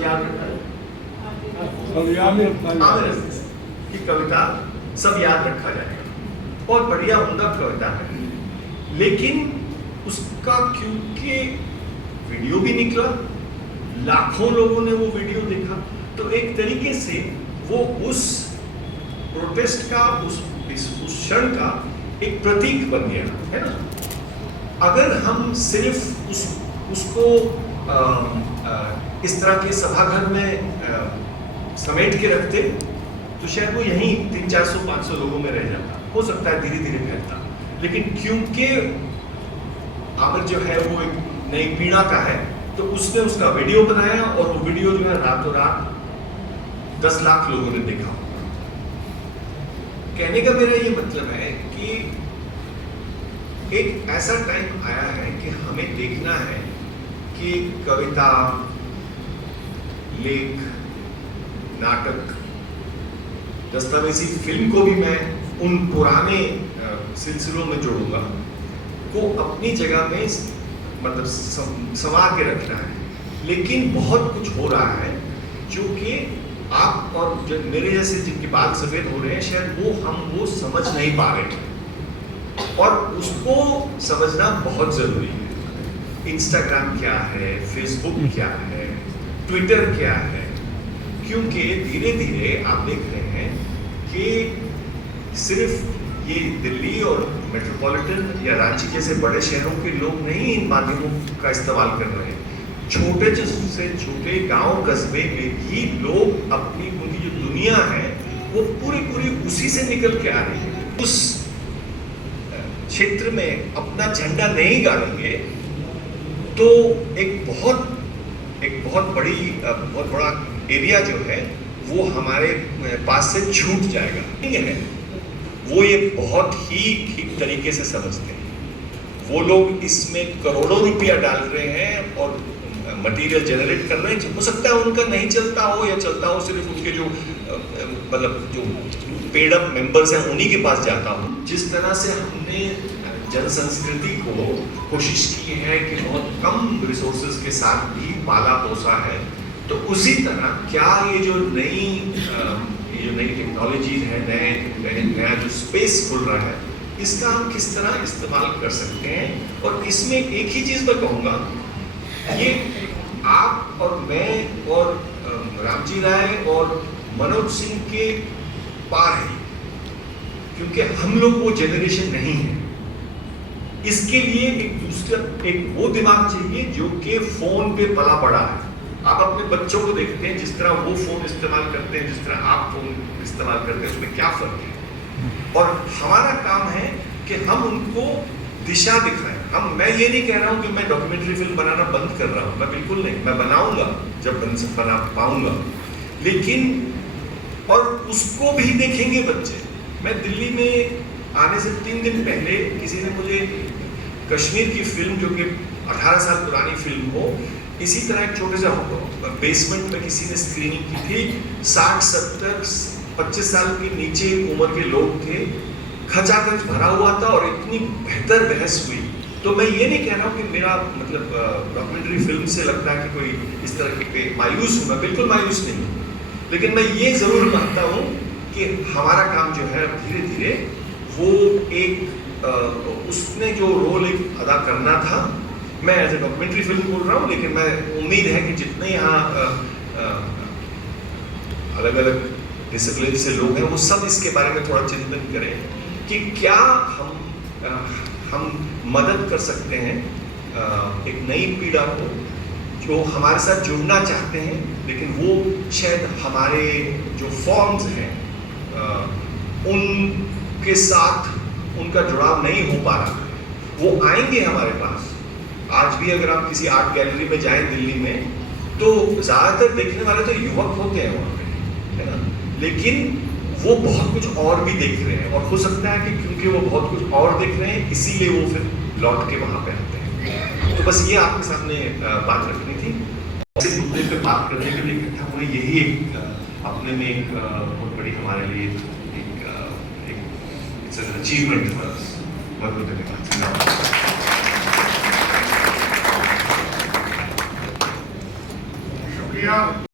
सब याद रखा है कि कविता सब याद रखा जाएगा। बहुत बढ़िया उम्दा कविता है, लेकिन उसका क्योंकि वीडियो भी निकला, लाखों लोगों ने वो वीडियो देखा, तो एक तरीके से वो उस प्रोटेस्ट का, उस क्षण का एक प्रतीक बन गया है ना। अगर हम सिर्फ उसको इस तरह के सभाघर में समेट के रखते तो शायद वो यहीं 300-400-500 लोगों में रह जाता, हो सकता है धीरे धीरे फैलता। लेकिन क्योंकि आमिर जो है वो एक नई पीढ़ा का है, तो उसने उसका वीडियो बनाया और वो वीडियो जो है रातों रात 10 लाख लोगों ने देखा। कहने का मेरा ये मतलब है कि एक ऐसा टाइम आया है कि हमें देखना है कि कविता, लेख, नाटक, दस्तावेजी फिल्म को भी मैं उन पुराने सिलसिलों में जोड़ूंगा, को अपनी जगह में मतलब संवार के रखना है। लेकिन बहुत कुछ हो रहा है जो कि आप और जो मेरे जैसे जिनके बाल सफेद हो रहे हैं, शायद वो समझ नहीं पा रहे हैं, और उसको समझना बहुत जरूरी है। इंस्टाग्राम क्या है, फेसबुक क्या है, ट्विटर क्या है, क्योंकि धीरे धीरे आप देख रहे हैं कि सिर्फ ये दिल्ली और मेट्रोपॉलिटन या रांची जैसे बड़े शहरों के लोग नहीं इन माध्यमों का इस्तेमाल कर रहे हैं। छोटे से छोटे गांव कस्बे में भी लोग अपनी उनकी जो दुनिया है वो पूरी उसी से निकल के आ रही है। उस क्षेत्र में अपना झंडा नहीं गाड़ेंगे तो एक बहुत बड़ा एरिया जो है वो हमारे पास से छूट जाएगा। है वो ये बहुत ही ठीक तरीके से समझते हैं। वो लोग इसमें करोड़ों रुपया डाल रहे हैं और मटेरियल जनरेट कर रहे हैं। हो सकता है उनका नहीं चलता हो या चलता हो सिर्फ उनके जो मतलब जो पेड अप मेंबर्स हैं उन्हीं के पास जाता हो। जिस तरह से हमने जन संस्कृति को कोशिश की है कि बहुत कम रिसोर्सेज के साथ भी पाला पोसा है, तो उसी तरह क्या ये जो नई टेक्नोलॉजी है, नया जो स्पेस खुल रहा है, इसका हम किस तरह इस्तेमाल कर सकते हैं। और इसमें एक ही चीज मैं कहूँगा, ये आप और मैं और रामजी राय और मनोज सिंह के पार है, क्योंकि हम लोग वो जेनरेशन नहीं है। इसके लिए एक वो दिमाग चाहिए जो कि फोन पे पला पड़ा है। आप अपने बच्चों को देखते हैं, जिस तरह वो फोन इस्तेमाल करते हैं, जिस तरह आप फोन इस्तेमाल करते हैं, उसमें क्या फर्क है। और हमारा काम है कि हम उनको दिशा दिखाएं। मैं ये नहीं कह रहा हूं कि मैं डॉक्यूमेंट्री फिल्म बनाना बंद कर रहा हूं, मैं बिल्कुल नहीं, मैं बनाऊंगा जब बना पाऊंगा, लेकिन और उसको भी देखेंगे बच्चे। मैं दिल्ली में आने से 3 दिन पहले किसी ने मुझे कश्मीर की फिल्म, जो कि 18 साल पुरानी फिल्म हो, इसी तरह एक छोटे से बेसमेंट में किसी ने स्क्रीनिंग की थी। 60, 70, 25 साल के नीचे उम्र के लोग थे, खचाखच भरा हुआ था और इतनी बेहतर बहस हुई। तो मैं ये नहीं कह रहा हूँ कि मेरा मतलब डॉक्यूमेंट्री फिल्म से लगता है कि कोई इस तरह के मायूस हूँ, मैं बिल्कुल मायूस नहीं हूँ। लेकिन मैं ये जरूर मानता हूँ कि हमारा काम जो है धीरे धीरे वो एक उसने जो रोल एक अदा करना था, मैं एज ए डॉक्यूमेंट्री फिल्म बोल रहा हूँ, लेकिन मैं उम्मीद है कि जितने यहाँ अलग अलग डिसिप्लिन से लोग हैं वो सब इसके बारे में थोड़ा चिंतन करें कि क्या हम मदद कर सकते हैं एक नई पीढ़ा को जो हमारे साथ जुड़ना चाहते हैं, लेकिन वो शायद हमारे जो फॉर्म्स हैं उनके साथ उनका जुड़ाव नहीं हो पा रहा। वो आएंगे हमारे पास। आज भी अगर आप किसी आर्ट गैलरी में जाएं दिल्ली में, तो ज़्यादातर देखने वाले तो युवक होते हैं वहाँ पे, है ना, लेकिन वो बहुत कुछ और भी देख रहे हैं। और हो सकता है कि क्योंकि वो बहुत कुछ और देख रहे हैं, इसीलिए वो फिर लौट के वहाँ पे आते हैं। तो बस ये आपके सामने बात रखनी थी। इस मुद्दे पे बात करने के लिए इकट्ठा हुए, यही एक अपने में एक बहुत बड़ी हमारे लिए एक अचीवमेंट फॉर अस। बहुत बहुत धन्यवाद। शुक्रिया।